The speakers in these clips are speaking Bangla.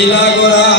লীলা গোরা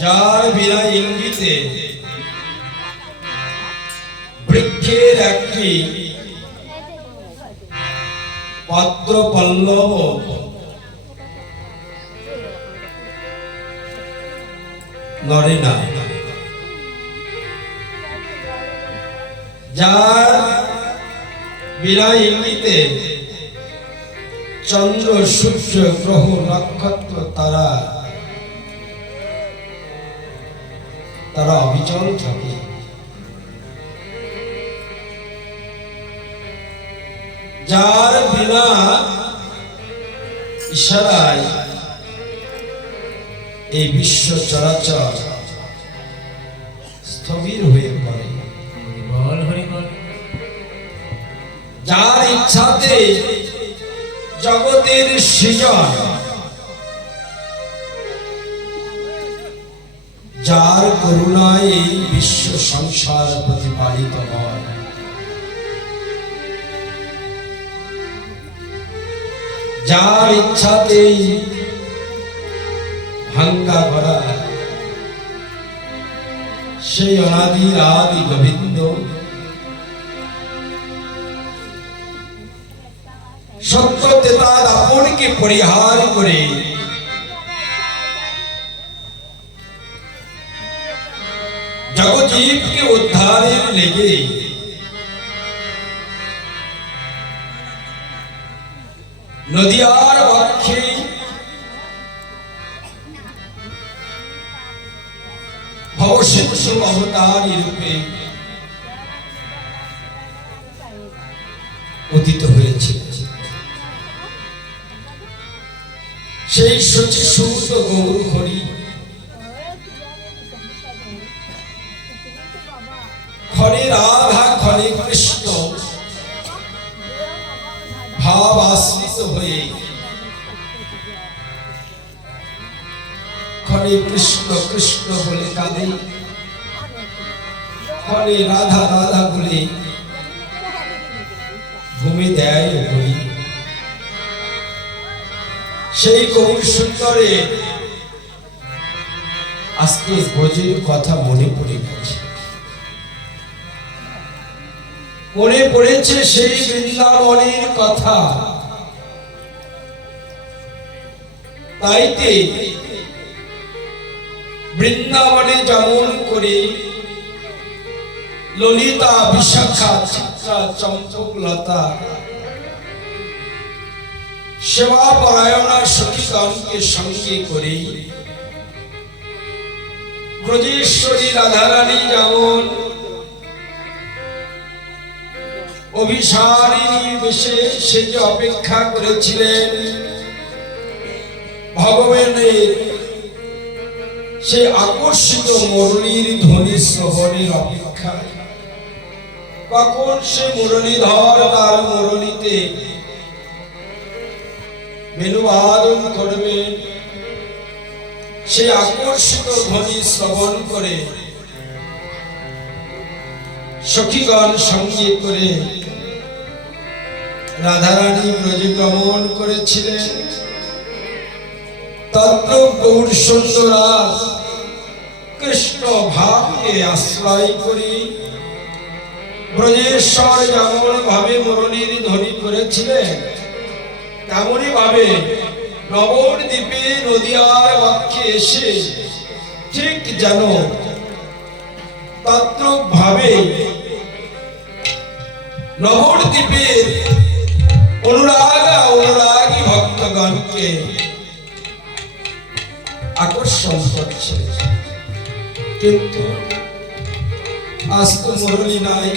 যার বিনা ইঙ্গিতে বৃক্ষের একটি পত্র পল্লব নড়ে না, যার বিনা ইঙ্গিতে চন্দ্র সূর্য গ্রহ নক্ষত্র তারা অবিচল থাকে। যার বিনা ইশারায় এই বিশ্ব চরাচর স্থবির হয়ে পড়ে, যার ইচ্ছাতে জগতের সৃজন, যার করুণায় এই বিশ্ব সংসার প্রতিপালিত হয়, যার ইচ্ছাতেই ভাঙ্গা করা সেই অনাদির আদি গোবিন্দ সত্যতে তার আপনকে পরিহার করে জগজীবকে উদ্ধারের লেগে নদিয়ার বক্ষে ভবসিন্ধু অবতারী রূপে উদিত হয়েছে। সেই সচি সুত গৌর হরি ক্ষণে রাধা ক্ষণে কৃষ্ণ ভাব আশ্রিত হয়ে ক্ষণে কৃষ্ণ কৃষ্ণ বলে কাঁদে, ক্ষণে রাধা রাধা বলে ঘুমে দেয় হরি। সেই গৌর সুন্দরে আজকে ব্রজের কথা মনে পড়ে গেছে, মনে পড়েছে সেই বৃন্দাবনের কথা। তাইতে বৃন্দাবনে যেমন করে ললিতা বিশাখা চিত্রা চম্পকলতা সেবা পরায়ণা সখীগণকে সঙ্গে করে ব্রজেশ্বরী রাধারানী যেমন অভিসারিণীর বেশে সে যে অপেক্ষা করেছিলেন ভগবানের সে আকর্ষিত মুরলীর ধ্বনি শ্রবণের অপেক্ষায়, কখন সে মুরলীধর তার মুরলীতে বেণুবাদন করবেন, সে আকর্ষিত ধ্বনি শ্রবণ করে সখীগণ সঙ্গে করে রাধারানী ব্রজে গমন করেছিলেন। তত্র গৌর সুন্দরা কৃষ্ণ ভাবকে আশ্রয় করি ব্রজেশ্বর যেমন ভাবে মুরলীর ধ্বনি করেছিলেন, তেমনই ভাবে নবদ্বীপে নদিয়ার বক্ষে এসে ঠিক যেন তদ্রূপ ভাবে নবদ্বীপের অনুরাগী ভক্তগণকে আকর্ষণ করছে। কিন্তু আজ তো মুরলী নাই,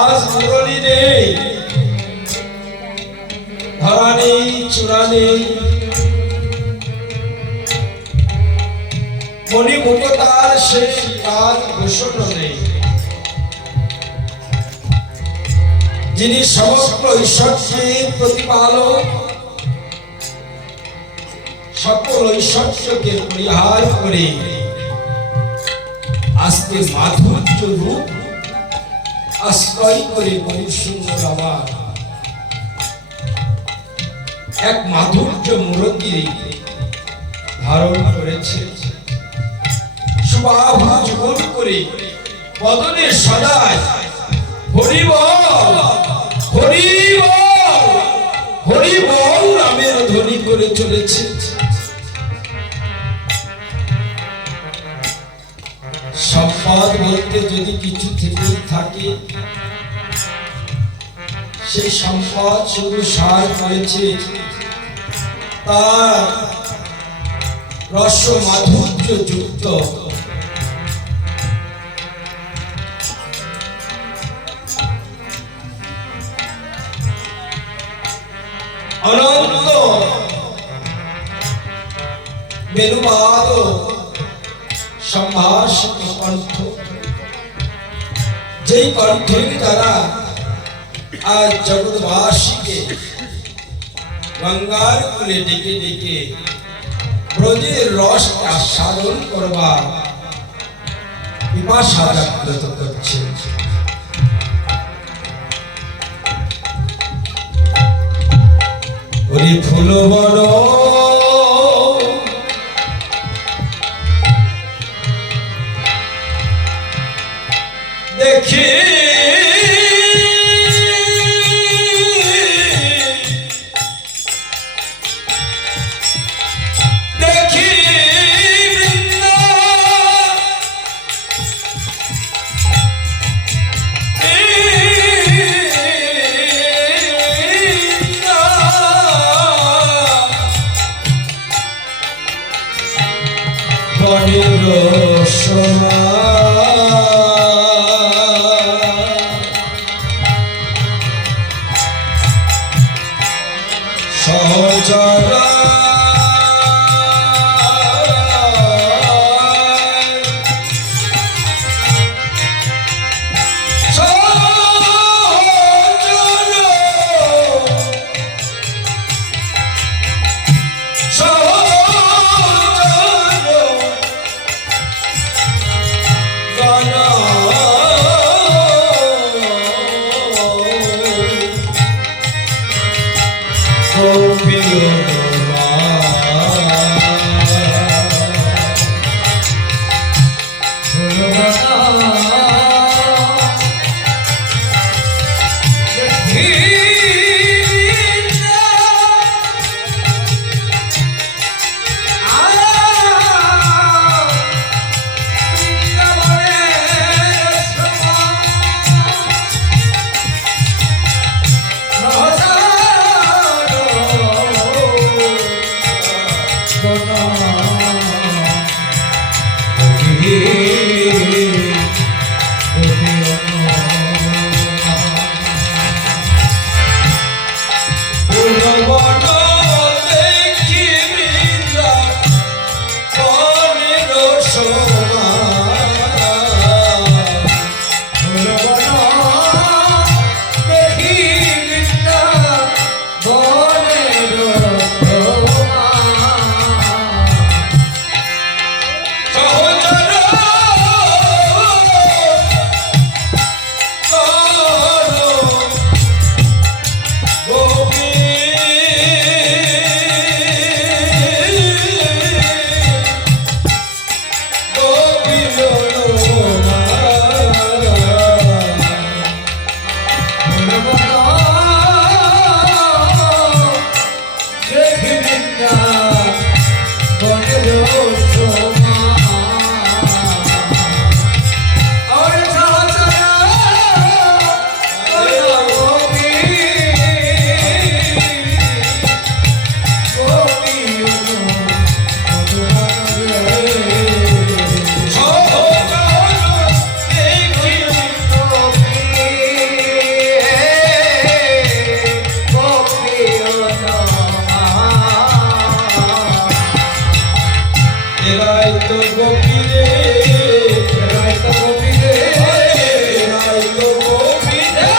আজ মুরলী নেই, ধরা নেই, চূড়া নেই, মণিমুকুতার সেই কাজ ভূষণ নেই, যিনি সমগ্র ঐশ্বর্যের প্রতিপালক, সকল ঐশ্বর্যকে পরিহার করে আজকে মাধুর্য রূপ আশ্রয় করে বহুসুন্দর আমার এক মাধুর্য মূর্তি ধারণ করেছে। সুবাহু জীবন করে বদনে সদায় হরি বল, হরি বল, হরি বল নামের ধ্বনি করে চলেছে। সম্পদ বলতে যদি কিছু থেকেই থাকে, সেই সম্পদ শুধু সার করেছে তার রস মাধুর্য যুক্ত অনন্ত বেণুবাদ সম্ভাষিত কণ্ঠ, যেই কণ্ঠের দ্বারা আজ জগৎবাসীকে গঙ্গার কূলে ডেকে ডেকে ব্রজের রস আস্বাদন করবার পিপাসা জাগ্রত করছে। হরি ফুল বড় দেখি সহচরা Oh, এরাই তো গোপী রে, এরাই তো গোপী রে, এরাই তো গোপী রে,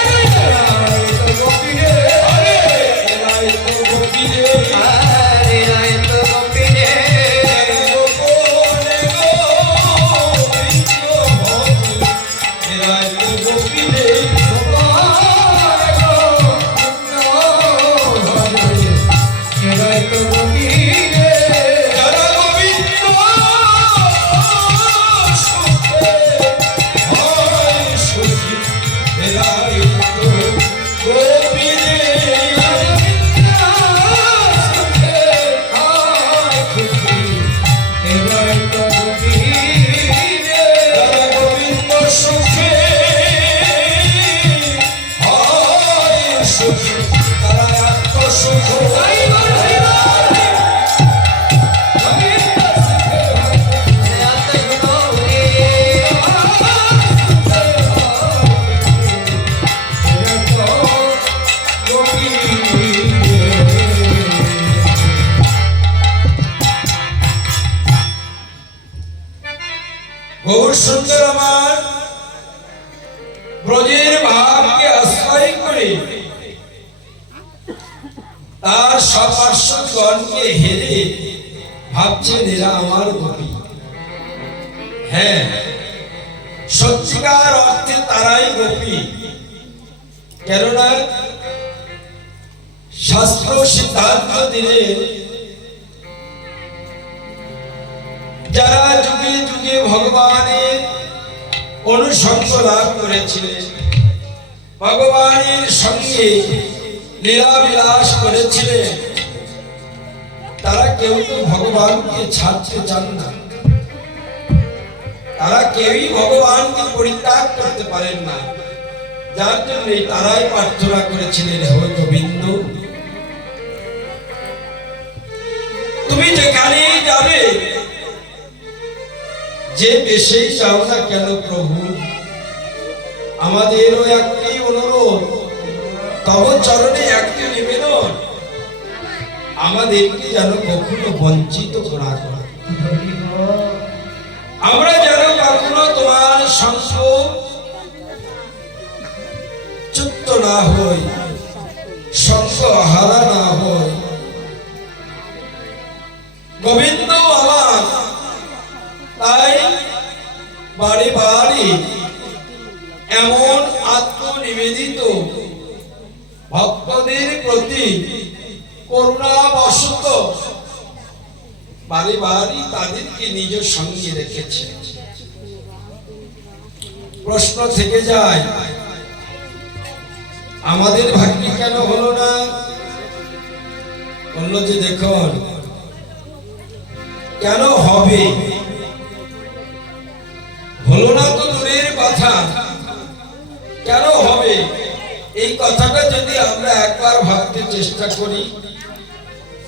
এরাই তো গোপী রে, এরাই তো গোপী রে, এরাই তো গোপী রে, গোপনে গোবিন্দ ভজ, এরাই তো গোপী রে, এরাই তো গোপী রে, যারা গোবিন্দ সুখে হয় সুখী, এরাই তো গোপী রে, এরাই তো গোপী রে, যারা গোবিন্দ সুখে হয় সুখী, তারা আত্মসুখ গৌর সুন্দর আমার ব্রজের ভাবকে আশ্রয় করে তার সপার্শ্বগণকে হেরে ভাবছেন এরা আমার গোপী। হ্যাঁ, সত্যিকার অর্থে তারাই গোপী, কেননা শাস্ত্র সিদ্ধান্ত দিলে যারা যুগে যুগে ভগবানের অনুসঙ্গ লাভ করেছিলেন, ভগবানের সঙ্গে লীলা বিলাস করেছিলেন, তারা কেউ তো ভগবানকে ছাড়তে চান না, তারা কেউই ভগবানকে পরিত্যাগ করতে পারেন না। যার জন্য তারাই প্রার্থনা করেছিলেন, হে গোবিন্দ, তুমি যেখানে যাবে, যে বেশেই যাও না কেন প্রভু, আমাদেরও একটি অনুরোধ, তব চরণে একটি নিবেদন, আমাদেরকে যেন কখনো বঞ্চিত না করে, আমরা যেন কখনো তোমার সঙ্গ চ্যুত না হই, সঙ্গ হারা না হই। গোবিন্দ আমার তাই বাড়ি বাড়ি এমন আত্মনিবেদিত ভক্তদের প্রতি করুণাবশত বাড়ি বাড়ি তাদেরকে নিজ সঙ্গে রেখেছে। প্রশ্ন থেকে যায়, আমাদের ভাগ্যে কেন হলো না? বলল যে দেখুন, কেন হবে, হলো না তো দূরের কথা, কেন হবে এই কথাটা যদি আমরা একবার ভাবতে চেষ্টা করি,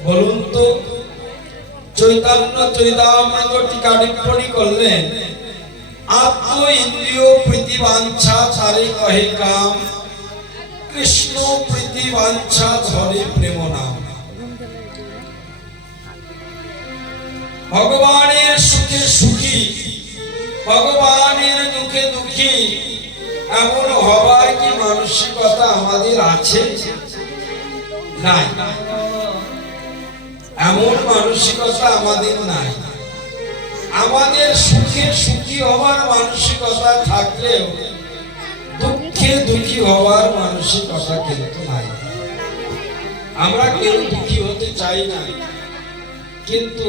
বলুন তো। চৈতন্য চরিতামৃত টিকা টিপ্পণী করলেন, আত্ম ইন্দ্রিয় প্রীতি বাঞ্ছা তারে কহে কাম, কৃষ্ণ প্রীতি বাঞ্ছা ধরে প্রেম নাম। ভগবানের সুখে সুখী, ভগবানের দুঃখে দুঃখী এমন হবার কি মানসিকতা আমাদের আছে? নাই, এমন মানসিকতা আমাদের নাই। আমাদের সুখে সুখী হবার মানসিকতা থাকলেও দুঃখে দুঃখী হবার মানসিকতা কিন্তু নাই। আমরা কেউ দুঃখী হতে চাই না, কিন্তু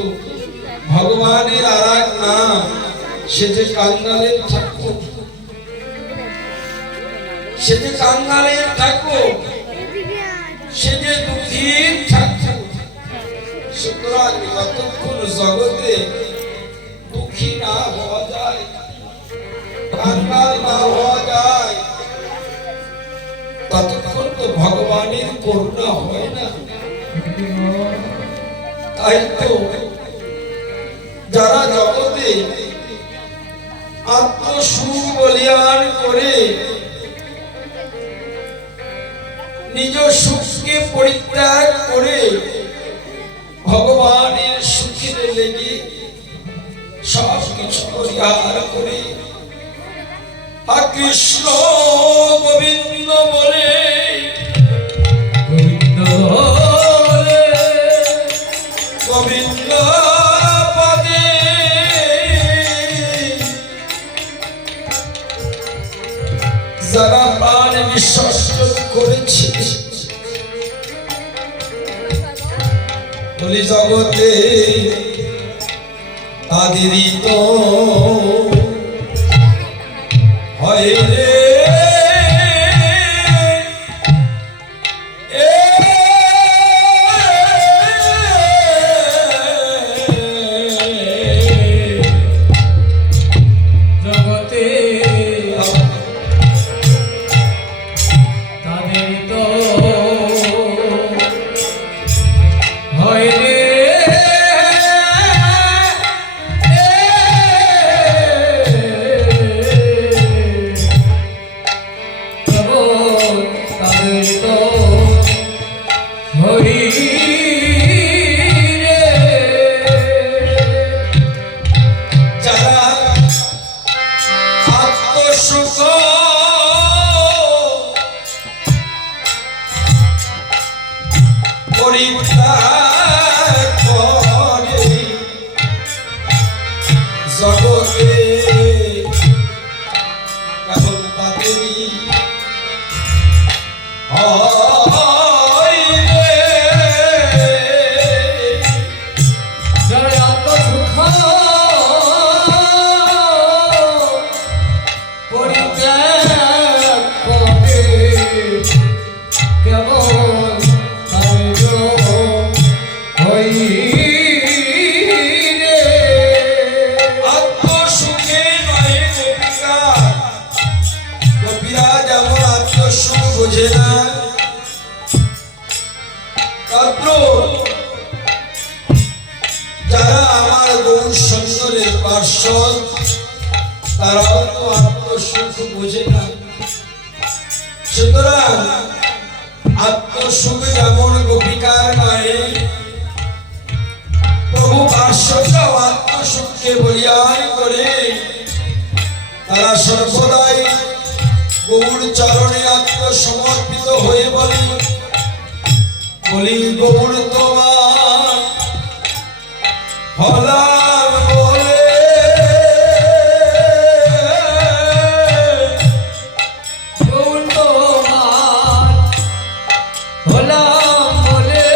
ভগবানের আর এক নাম, সে যে কাঙ্গালের ঠাকুর, সে যে কাঙ্গালের ঠাকুর, সে যে দুঃখীর ঠাকুর। সুতরাং যতক্ষণ জগতে দুঃখী না হওয়া যায়, কাঙ্গাল না হওয়া যায়, ততক্ষণ তো ভগবানের করুণা হয় না। তাই তো যারা জগতে আত্মসুখ বলিয়ান করে নিজ সুখকে পরিত্যাগ করে ভগবানের সুখের লেগে কিছু পরিহার করে হা কৃষ্ণ গোবিন্দ বলে গোবিন্দ বলে গোবিন্দ পদে যারা প্রাণ বিশ্বাস করেছে বলি জগতে তাদেরই তো হয় রে জগতে তাদের তো হয় রে তাদের তো হই রে যারা আত্মসুখ পরিত্যাগ করে জগতে কেবল তাদেরই হয় রে। যারা আত্মসুখ পরিত্যাগ করে কেবল তাদের হই রে আত্মসুখে নয় গোপিকা গোপীরা যেমন আত্মসুখ বোঝে না তদ্র যারা আমার গৌর সুন্দরের পার্শ্বদ তারাও তো আত্মসুখ বোঝে না সুতরাং আত্মসুখ যেমন গোপিকার নয় প্রভু পার্শ্বদাও আত্মসুখকে বলিয়ান করে তারা সর্বদাই গৌর চরণে আত্মসমর্পিত হয়ে বলি গৌর তোমার হলাম বলে গৌর তোমার হলাম বলে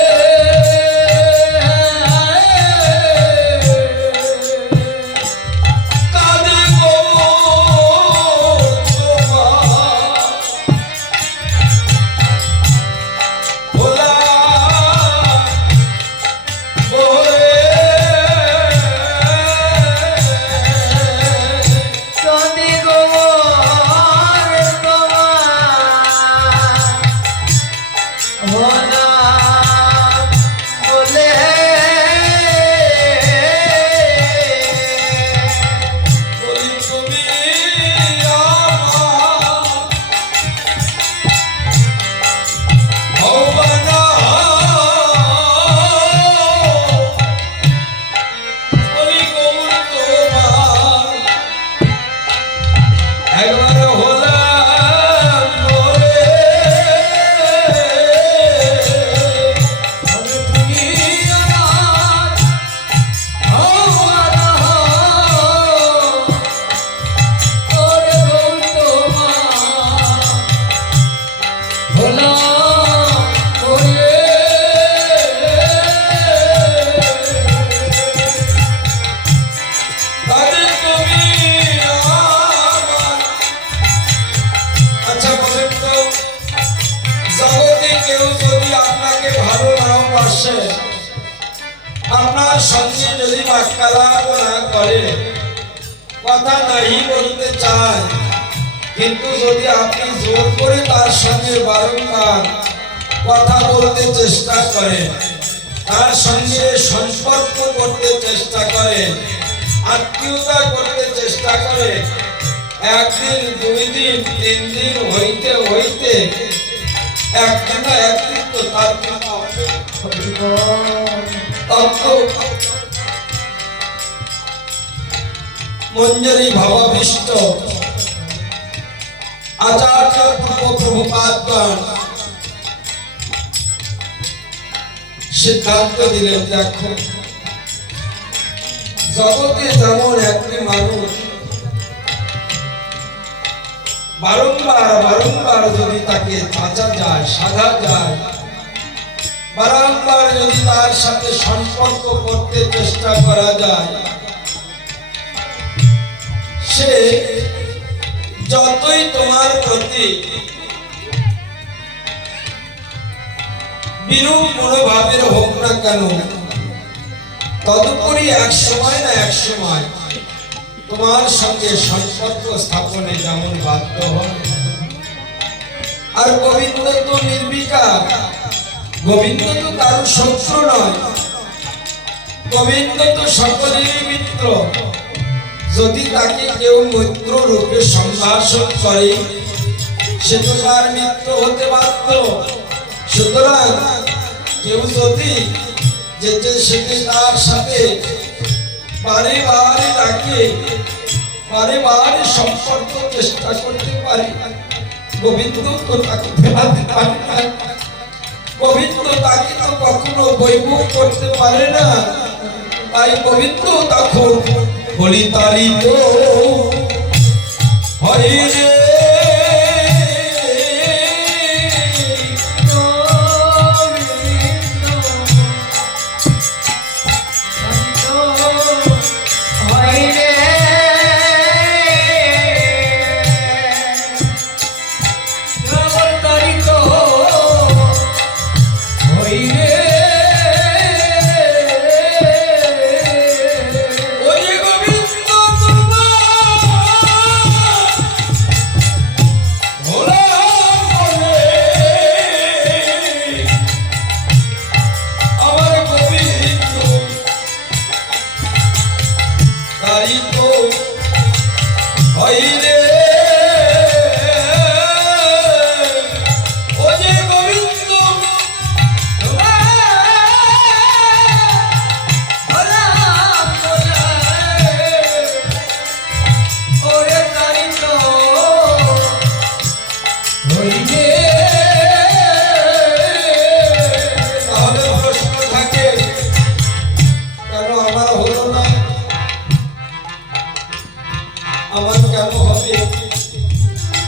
কাঁদে গৌর তোমার হলাম বলে কাঁদে গৌর তোমার হলাম বলে বলি তুমি আমার ভবনা বলি গৌর তোমার একবার হলাম বলে তবে তুমি আমার হওয়ানা ওরে গৌর তোমার হলাম বলে তাহলে তুমি আমার আচ্ছা বলেন তো জগতে কেউ যদি আপনাকে ভালো নাও বাসে আপনার সঙ্গে যদি বাক্যালাপ না করে কথা নাই বলতে চায় কিন্তু যদি আপনি জোর করে তার সঙ্গে বারংবার কথা বলতে চেষ্টা করেন তার সঙ্গে সম্পর্ক করতে চেষ্টা করেন আত্মীয়তা করতে চেষ্টা করেন একদিন দুই দিন তিন দিন হইতে হইতে একটা না একদিন তো তার কথা হবে তত্ত্ব মঞ্জরি ভাবাবিষ্ট আচার্য প্রভুপাদগণ সিদ্ধান্ত দিলেন, দেখো জগতে যেমন একটি মানুষ বারংবার বারংবার যদি তাকে চাচা যায়, সাধা যায়, বারংবার যদি তার সাথে সম্পর্ক করতে চেষ্টা করা যায়, সে যতই তোমার প্রতি বিরূপ মনোভাবের হোক না কেন, তদুপরি এক সময় না এক সময় তোমার সঙ্গে সম্পর্ক স্থাপনে যেমন বাধ্য হয়। আর গোবিন্দ তো নির্বিকার, গোবিন্দ তো কারো শত্রু নয়, গোবিন্দ তো সকলেরই মিত্র। যদি তাকে কেউ মিত্র রূপে সম্ভাষণ করে, সে তো তার মিত্র হতে বাধ্য। সুতরাং কেউ যদি যেতে সেতে তার সাথে বারে বারে ডাকে, বারে বারে সম্পর্ক চেষ্টা করতে পারে, গোবিন্দ তো তাকে ফেরাতে পারে না, গোবিন্দ তাকে তো কখনো বৈমুখ করতে পারে না। তাই গোবিন্দ তখন বলিতারিত হয় রে।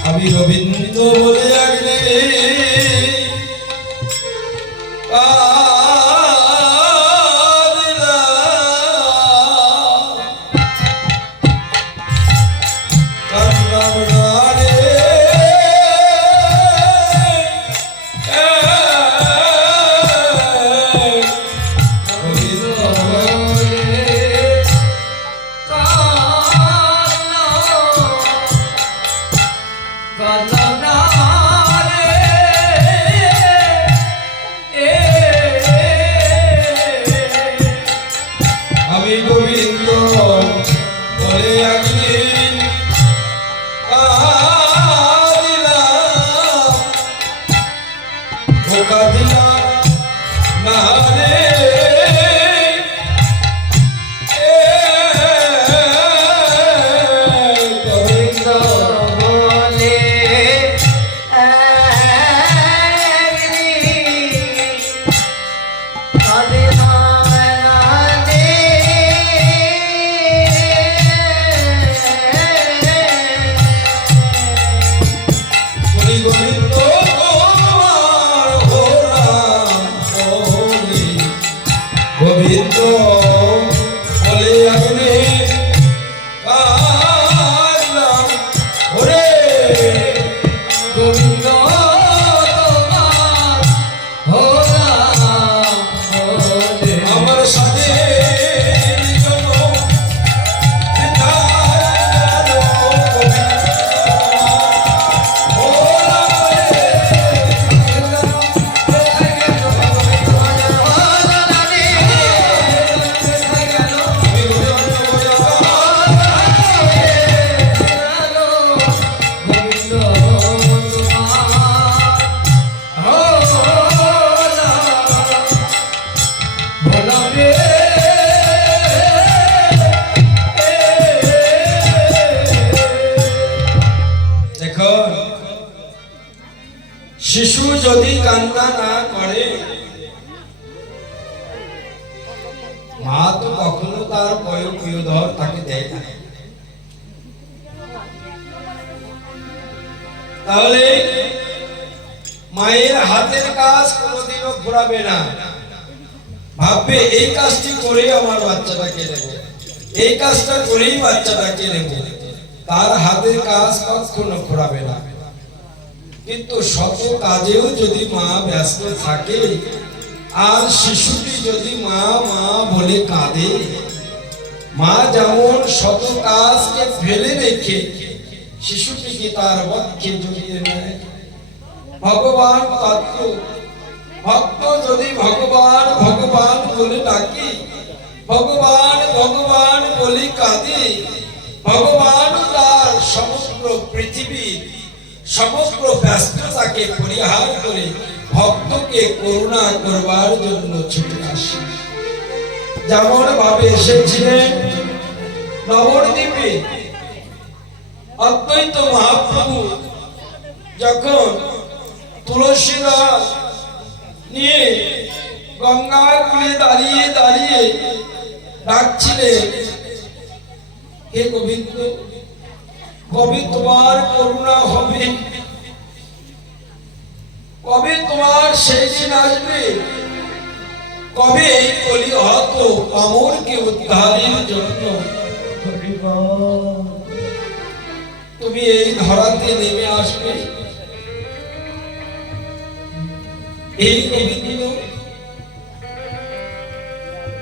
আমি গোবিন্দ বলে আগলে আমি গোবিন্দ বলে একদিন ধোকা দিলাম না রে। গোবিন্দ বলে যদি কান্না না করে, মা তো কখনো তার প্রিয়ধর তাকে দেয় না। তাহলে মায়ের হাতের কাজ কোনোদিনও ঘোরাবে না, ভাববে এই কাজটি করে আমার বাচ্চাটাকে নেব, এই কাজটা করেই বাচ্চাটাকে নেব, তার হাতের কাজ কখনো ঘোরাবে না। কিন্তু শত কাজেও যদি মা ব্যস্ত থাকে আর শিশুটি যদি মা মা বলে কাঁদে, মা যেমন শত কাজকে ফেলে রেখে শিশুটিকে তার বক্ষে জড়িয়ে নেয়। ভগবান তত্ত্ব ভক্ত যদি ভগবান ভগবান বলে ডাকে, ভগবান ভগবান বলে কাঁদে, ভগবান তার সমগ্র পৃথিবীর সমগ্র ব্যস্ততাকে পরিহার করে ভক্তকে করুণা করবার জন্য ছুটে আসে। যেমন ভাবে এসেছিলেন নবদ্বীপে অদ্বৈত মহাপ্রভু, যখন তুলসী রস নিয়ে গঙ্গার কূলে দাঁড়িয়ে দাঁড়িয়ে ডাকছিলেন, হে গোবিন্দ, কবে তোমার করুণা হবে, কবে তোমার সেই দিন আসবে, কবে এই কলিহত পামরকে উদ্ধারের জন্য তুমি এই ধরাতে নেমে আসবে। এই গোবিন্দ,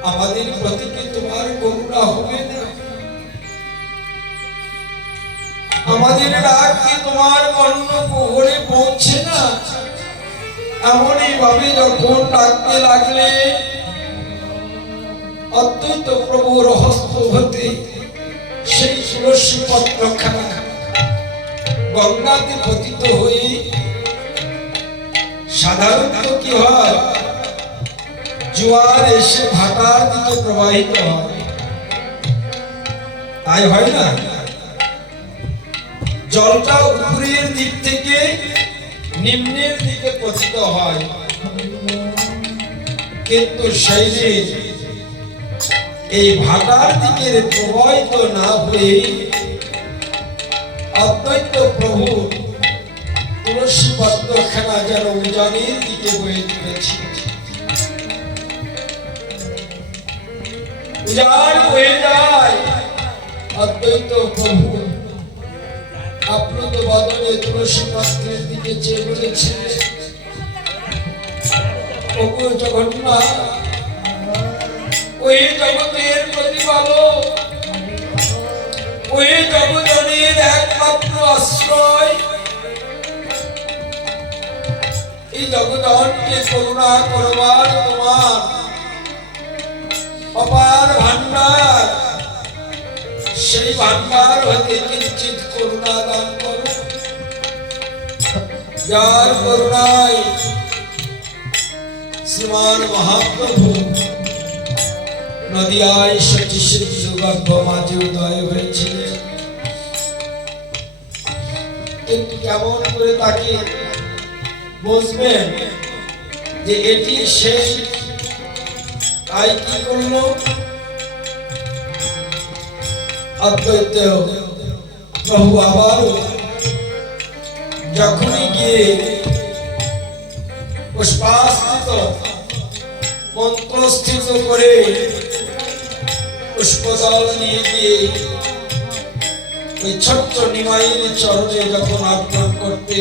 আমাদের প্রতি কি তোমার করুণা হবে না? আমাদের ডাক কি তোমার কর্ণকুহরে পৌঁছে না? এমনই ভাবে যখন ডাকতে লাগলে অদ্বৈত প্রভুর হস্ত হতে সেই তুলসী পত্রখানা গঙ্গাতে পতিত হয়ে, সাধারণত কি হয়, জোয়ার এসে ভাটার দিকে প্রবাহিত হয়, তাই হয় না? জলটা উপরের দিক থেকে নিম্নের দিকে পতিত হয়, কিন্তু সেই দিন এই ভাটার দিকে প্রবাহিত না হয়ে অদ্বৈত প্রভু তুলসী পত্রখানা যেন উজানের দিকে বয়ে চলেছে। উজান বয়ে যায়, অদ্বৈত প্রভু আপ্লুত বদনে তুলসী পত্রের দিকে চেয়ে বলেছে, ওগো জগন্নাথ, ওই জগতের প্রতিপালক, ওই জগজনের একমাত্র আশ্রয়, এই জগজনকে করুণা করবার তোমার অপার ভান্ডার, সেই ভান্ডার হতে কিঞ্চিত করুণা দান করো। যার করুণায় শ্রীমান মহাপ্রভু নদিয়ায় সচিশিদ্ধ গর্ভ মাঝে উদয় হয়েছিলেন, কিন্তু কেমন করে তাকে বুঝবেন যে এটি সেই? তাই কি করলো অদ্বৈত প্রভু, আবারও যখনই গিয়ে পুষ্পাস্থিত মন্ত্রস্থিত করে পুষ্পদল নিয়ে গিয়ে ওই ছোট্ট নিমাইয়ের চরণে যখন অর্পণ করতে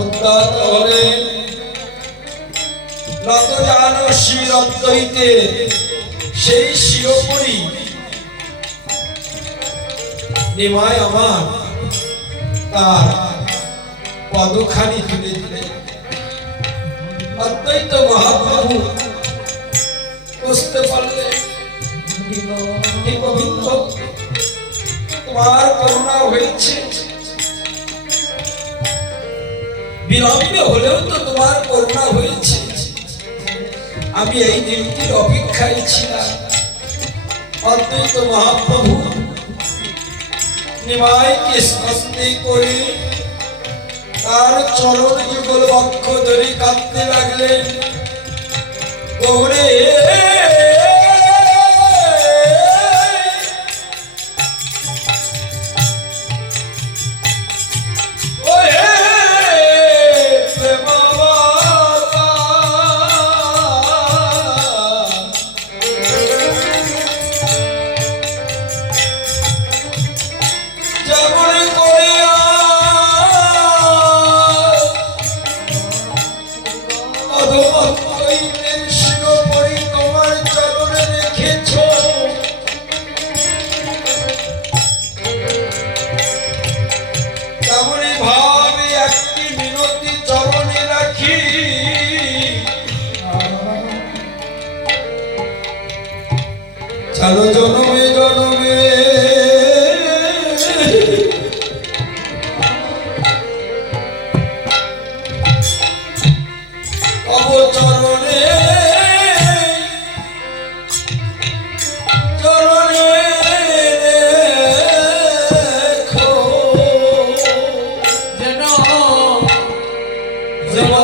উদ্যত হলেন, নত জানো শির অদ্বৈতের সেই শিরোপরি নিমাই আমার তার পদখানি তুলে দিলেন। অদ্বৈত মহাপ্রভু বুঝতে পারলেন, হে গোবিন্দ, তোমার করুণা হয়েছে, বিলম্বে হলেও তো তোমার করুণা হয়েছে। আমি এই দিনটির অপেক্ষায় ছিলাম। অদ্বৈত মহাপ্রভু নিমাইকে স্মরণ করে তার চরণ যুগল বক্ষ ধরে কাঁদতে লাগলেন। ওরে চলো জনমে জনমে অবচরণে চরণে রেখো যেন জনমে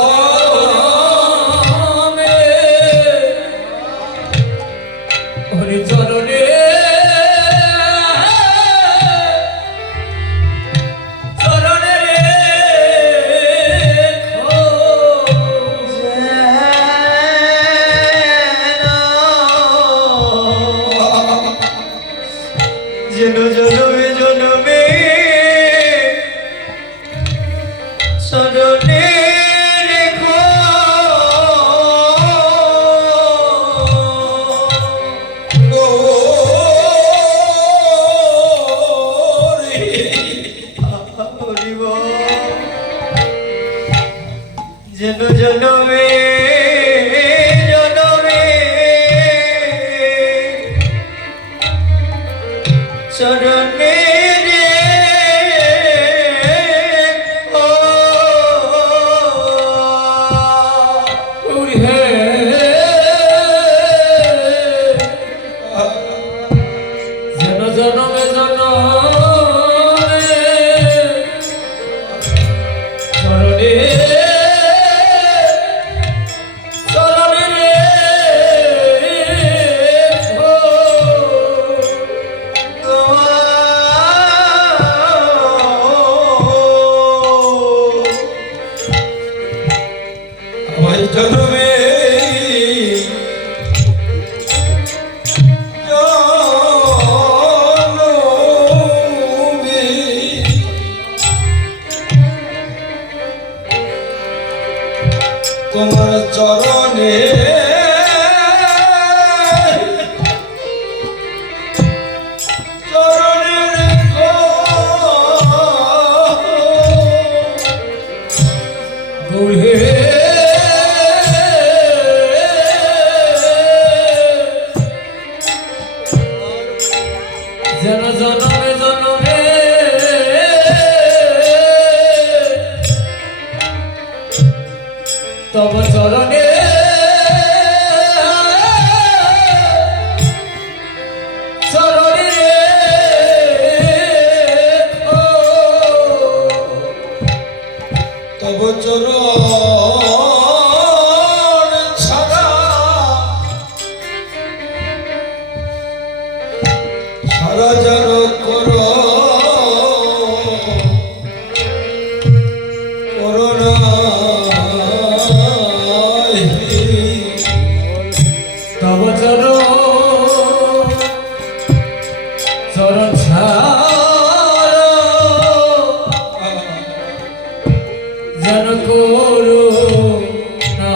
হরি চরণে চরণে রেখো যেন জনমে জনমে চরণে রেখো যেন জনমে জনমে চরণে রেখো। ওরে হে যেন জনমে জনমে চরণে চরণে রেখো। ওই জনমে জনমে তোমার চরণে চরণে রেখো গৌরে যেন জনমে জনমে তব চরণে চরণে রেখো। তব চরণ ছাড়া সারা যেন করো করোনা তব চরণ চরণ ছাড়ো যেন করো না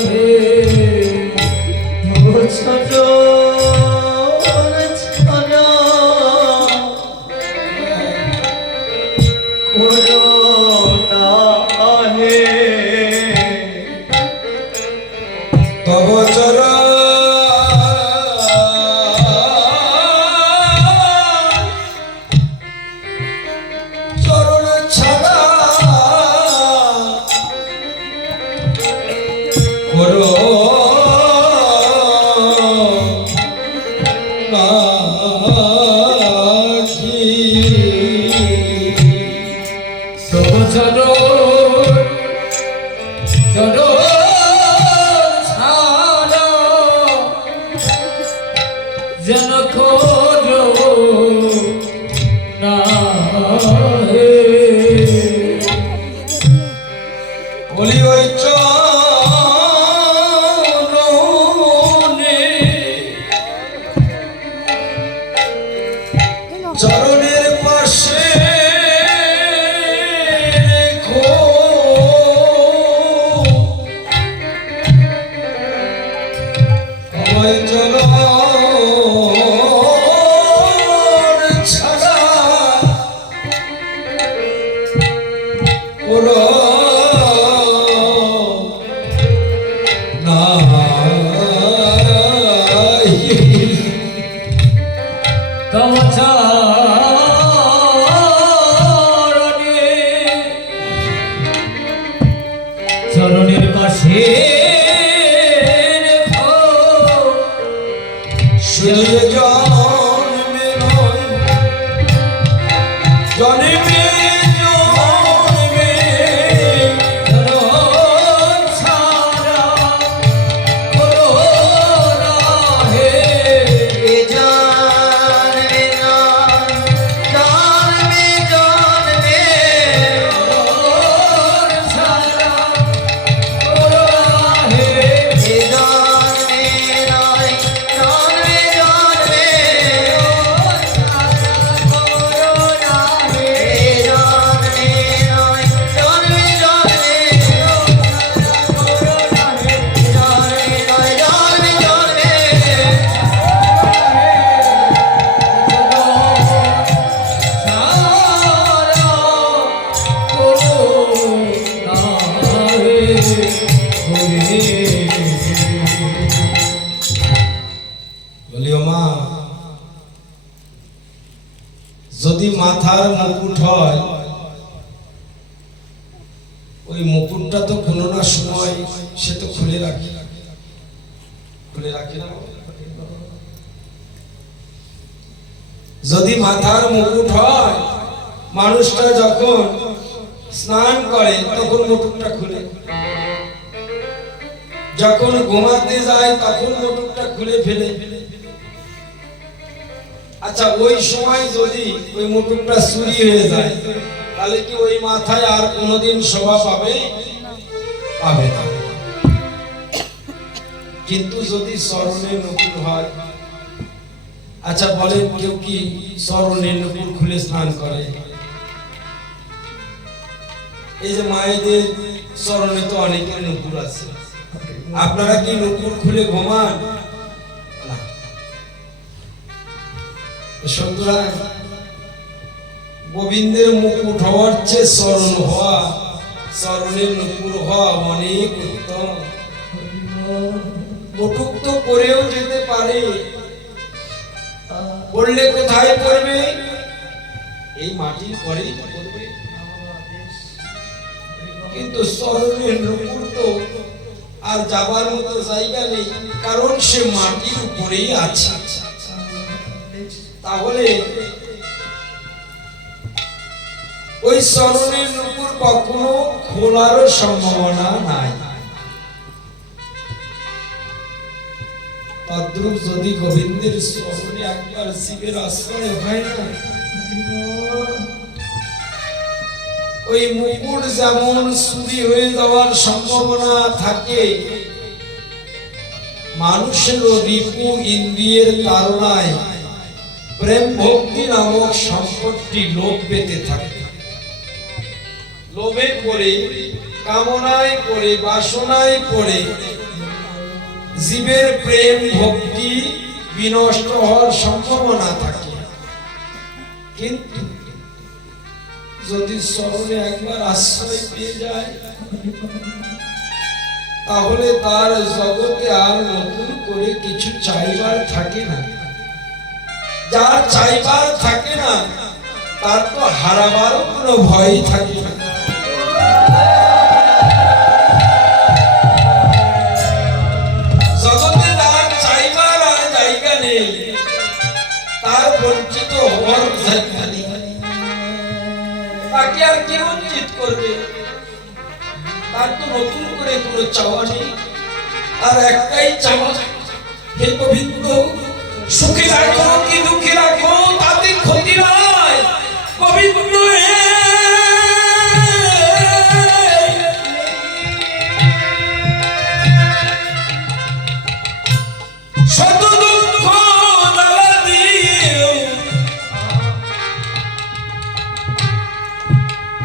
রে। তব চরণ ছাড়ো করো না হে। তব চরণ চরণ ছাড়া করো না তব চরণ যেন করো না হে বলি ওই চরণে চরণের পাশে রেখো আমায় চরণ ছাড়া ওরা তব চরণে চরণের পাশে রেখো শুধু জন্মে নয় জন্মে জন্মে চরণ ছাড়া করো না হে চরণ ছাড়া করো না হে বলি ও মা যদি মাথার মুকুট হয় ওই মুকুটটা তো কোনো না সময় সে তো খুলে রাখি না যদি মাথার মুকুট হয় মানুষটা যখন স্নান করে তখন মুকুটটা খুলে যখন ঘুমাতে যায় তখন মুকুটটা খুলে ফেলে আচ্ছা ওই সময় যদি ওই মুকুটটা চুরি হয়ে যায় তাহলে কি ওই মাথায় আর কোনোদিন শোভা পাবে পাবে না কিন্তু যদি স্মরণে নুপুর হয় আচ্ছা বলেন কেউ কি স্মরণে নুপুর খুলে স্নান করে এই যে মায়েদের স্মরণে তো অনেকের নুপুর আছে আপনারা কি নুপুর খুলে ঘুমান না সুতরাং গোবিন্দের মুকুট হওয়ার চেয়ে স্মরণ হওয়া স্মরণের নুপুর হওয়া অনেক উত্তম মুকুট তো করেও যেতে পারে পড়লে কোথায় পড়বে এই মাটির পরেই পড়বে কিন্তু স্মরণের নুপুর তো আর যাবার মতো জায়গা নেই কারণ সে মাটির উপরেই আছে তাহলে ওই স্মরণের নুপুর কখনো খোলারও সম্ভাবনা নাই তদ্রূপ যদি গোবিন্দের স্মরণে একবার শিবের আশ্রয় হয় না ওই মুকুট যেমন চুরি হয়ে যাওয়ার সম্ভাবনা থাকে মানুষেরও রিপু ইন্দ্রিয়ের তাড়নায় প্রেম ভক্তি নামক সম্পদটি লোপ পেতে থাকে লোভে পড়ে কামনায় পড়ে বাসনায় পড়ে জীবের প্রেম ভক্তি বিনষ্ট হওয়ার সম্ভাবনা থাকে কিন্তু যদি স্মরণে একবার আশ্রয় পেয়ে যায় তাহলে তার জগতে আর নতুন করে কিছু চাইবার থাকে না যার চাইবার থাকে না তার তো হারাবারও কোনো ভয় থাকে না জগতে তার চাইবার আর জায়গা নেই তার বঞ্চিত হওয়ার জায়গা নেই তাকে আর কে বঞ্চিত করবে তার তো নতুন করে কোনো চাওয়া নেই আর একটাই চাওয়া হে গোবিন্দ সুখে রাখো কি দুঃখে রাখো তাতে ক্ষতি নাই গোবিন্দ শত দুঃখ জ্বালা দিও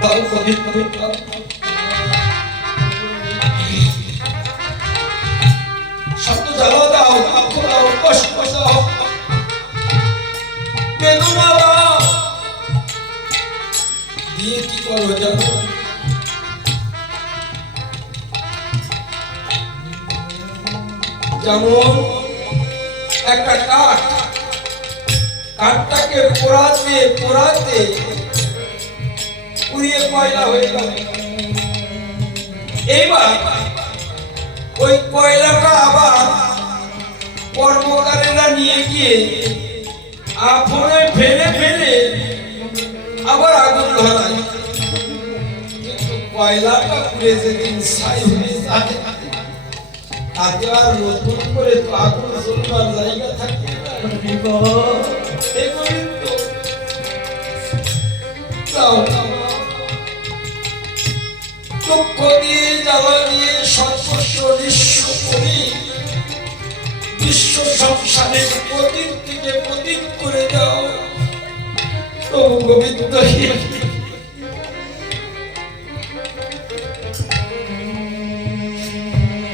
তাও গোবিন্দ শত জ্বালা দাও দুঃখ দাও কষ্ট দাও বেদনা দাও দিয়ে কি করো জানো যেমন একটা কাঠটাকে পোড়াতে পোড়াতে পুড়িয়ে কয়লা হয়ে গেল এইবার ওই কয়লাটা আবার কর্মকারেরা নিয়ে গিয়ে আগুনে ফেলে ফেলে আবার আগুন ধরায় কিন্তু কয়লাটা পুড়ে যেদিন ছাই হয়ে যায় তাতে আর নতুন করে তো আগুন জ্বলবার জায়গা থাকে না এই গোবিন্দ দাও দুঃখ দিয়ে জ্বালা দিয়ে সর্বস্ব নিঃস্ব করে বিশ্ব সংসারের প্রদীপ থেকে প্রদীপ করে দাও তবু গোবিন্দ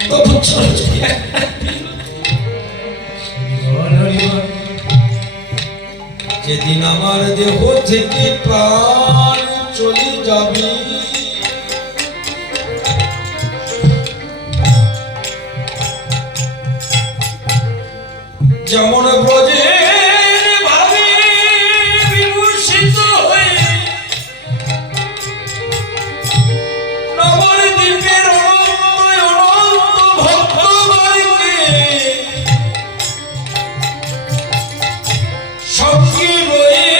তবু যেদিন আমার দেহ থেকে প্রাণ চলে যাবে যেমন ব্রজের ভাবে বিভূষিত হয়ে নবদ্বীপের অনন্ত ভক্তগণকে সঙ্গে লয়ে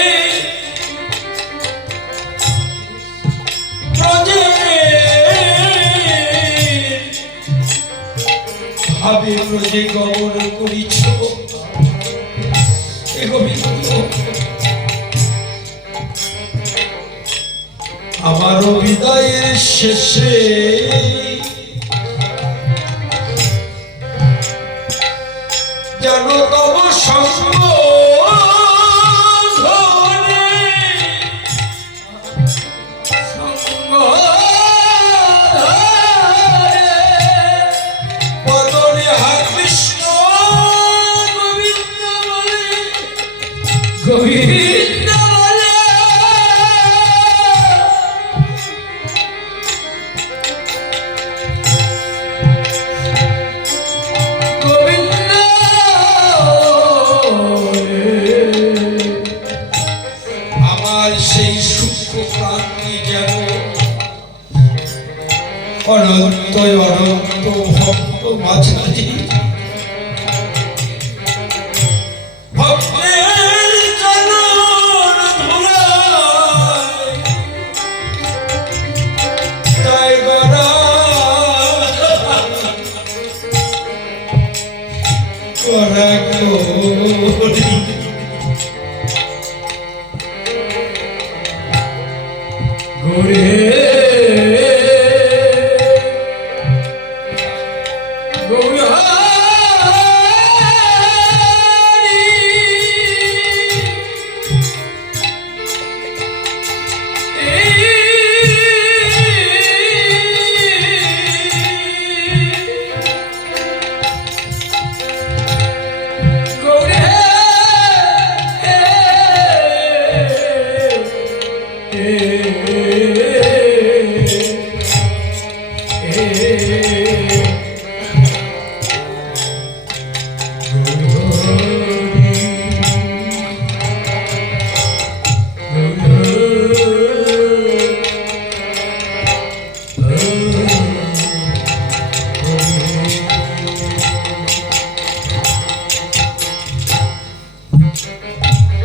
ভাবে ব্রজে গমন করিছ আমার বিদায়ের শেষে যেন তব সঙ্গ বদনে হাত কৃষ্ণ গোবিন্দ বলে গোবিন্দ বলে গোবিন্দ আমার সেই সূক্ষ্ম প্রাণটি যেন অনন্ত অনন্ত ভক্ত মাঝারি ভক্তের চরণ ধুলায় জায়গা করা করি ঘুরে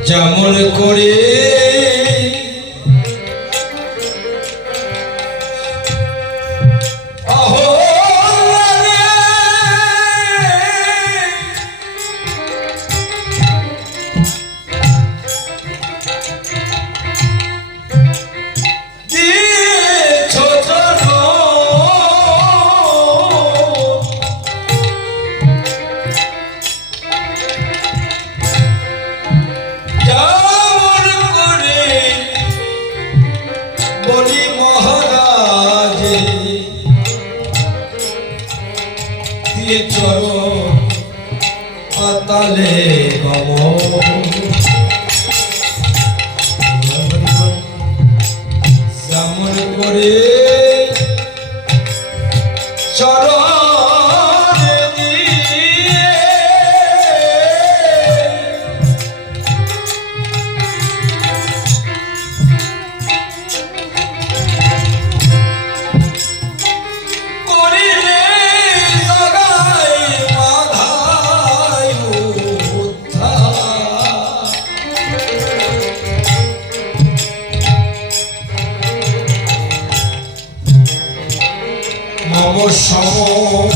যেমন করে সম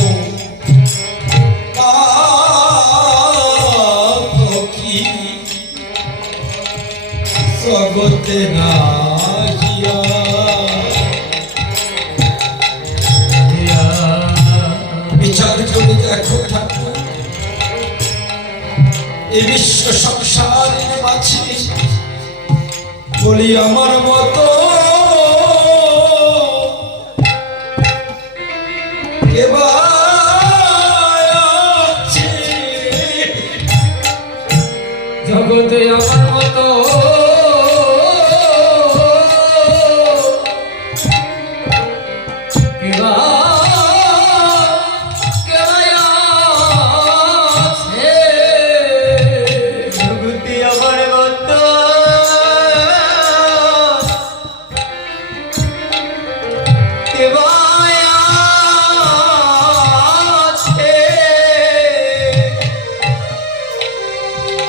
কি জগতে নাহিয়া বিচার করে দেখো ঠাকুর এই বিশ্ব সংসারের মাঝে বলি আমার মতো জগতে আমার মতো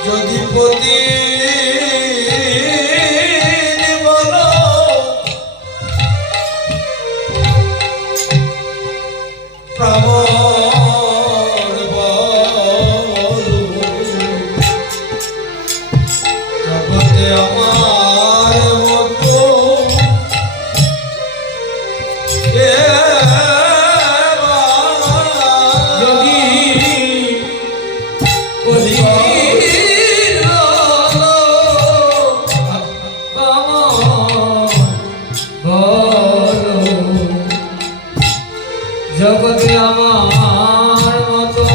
যদি প্রতি বলো প্রাণ জগতে আমার মতো জগতে আমার মতো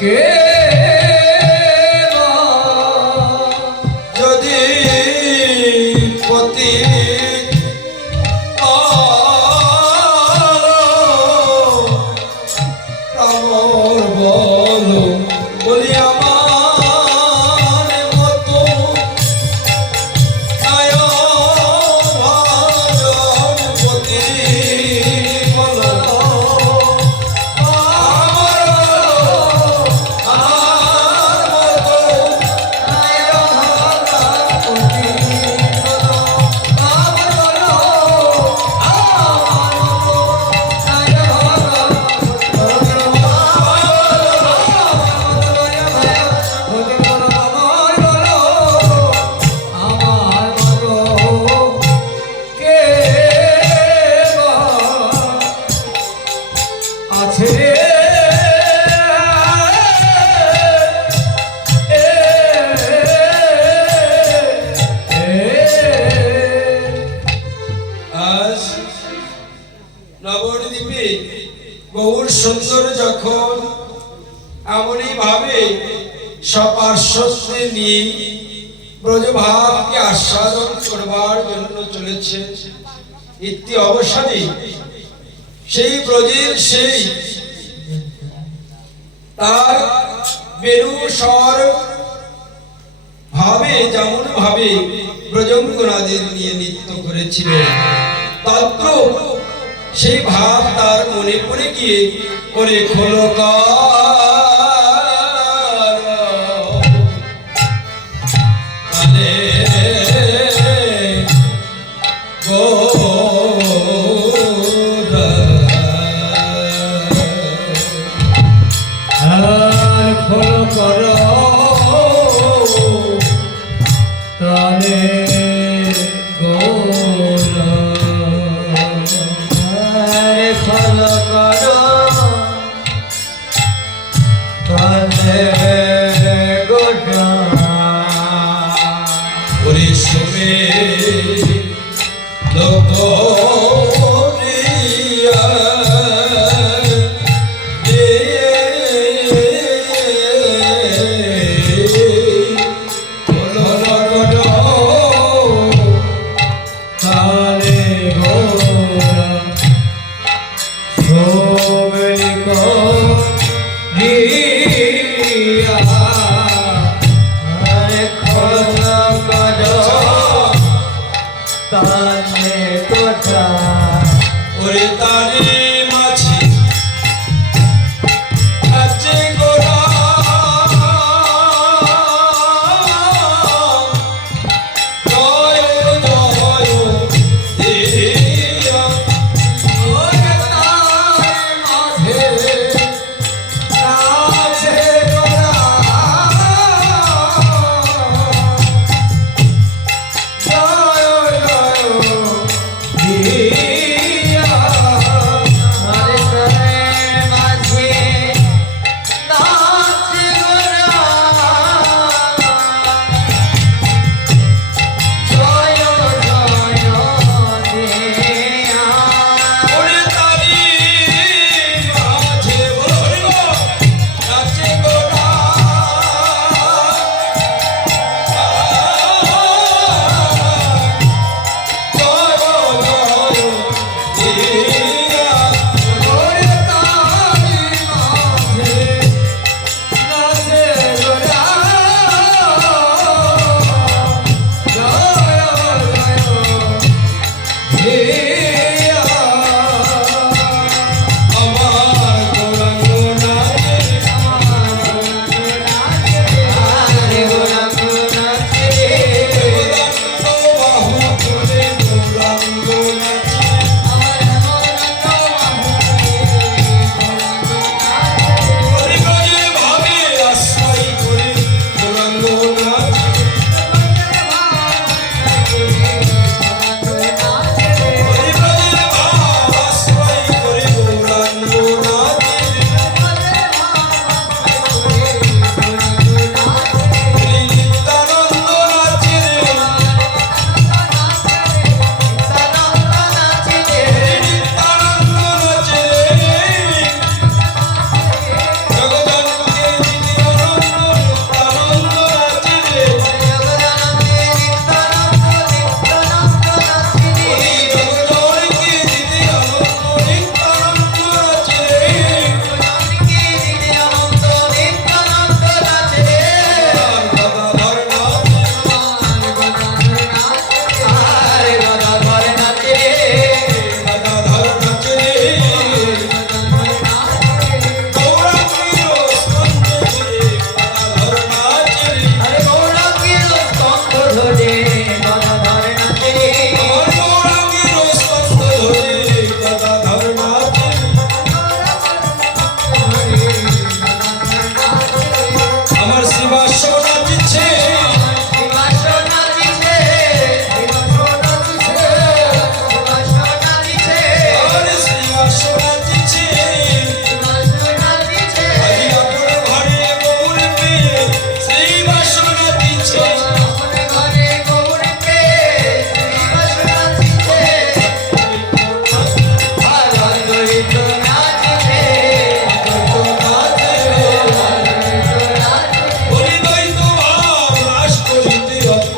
কে যদি পতি আমার বলো বলি আমার মতো পতি বলো নবদ্বীপে গৌর সুন্দর যখন এমনই ভাবে সপার্শ্বকে নিয়ে ব্রজভাবকে আস্বাদন করবার জন্য চলেছে ইতি অবসানে সেই ব্রজের সেই তার বেরু স্বর ভাবে যেমন ভাবে ব্রজঙ্গনাদের নিয়ে নৃত্য করেছিলেন তত্র সেই ভাব তার মনে পড়ে গিয়ে ওরে খোলো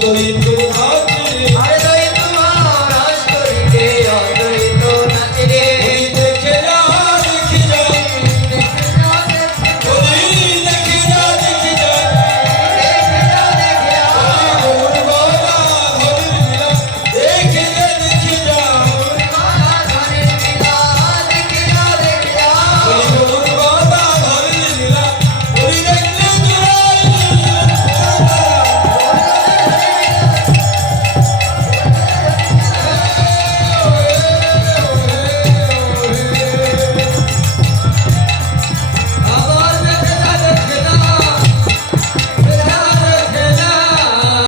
যতই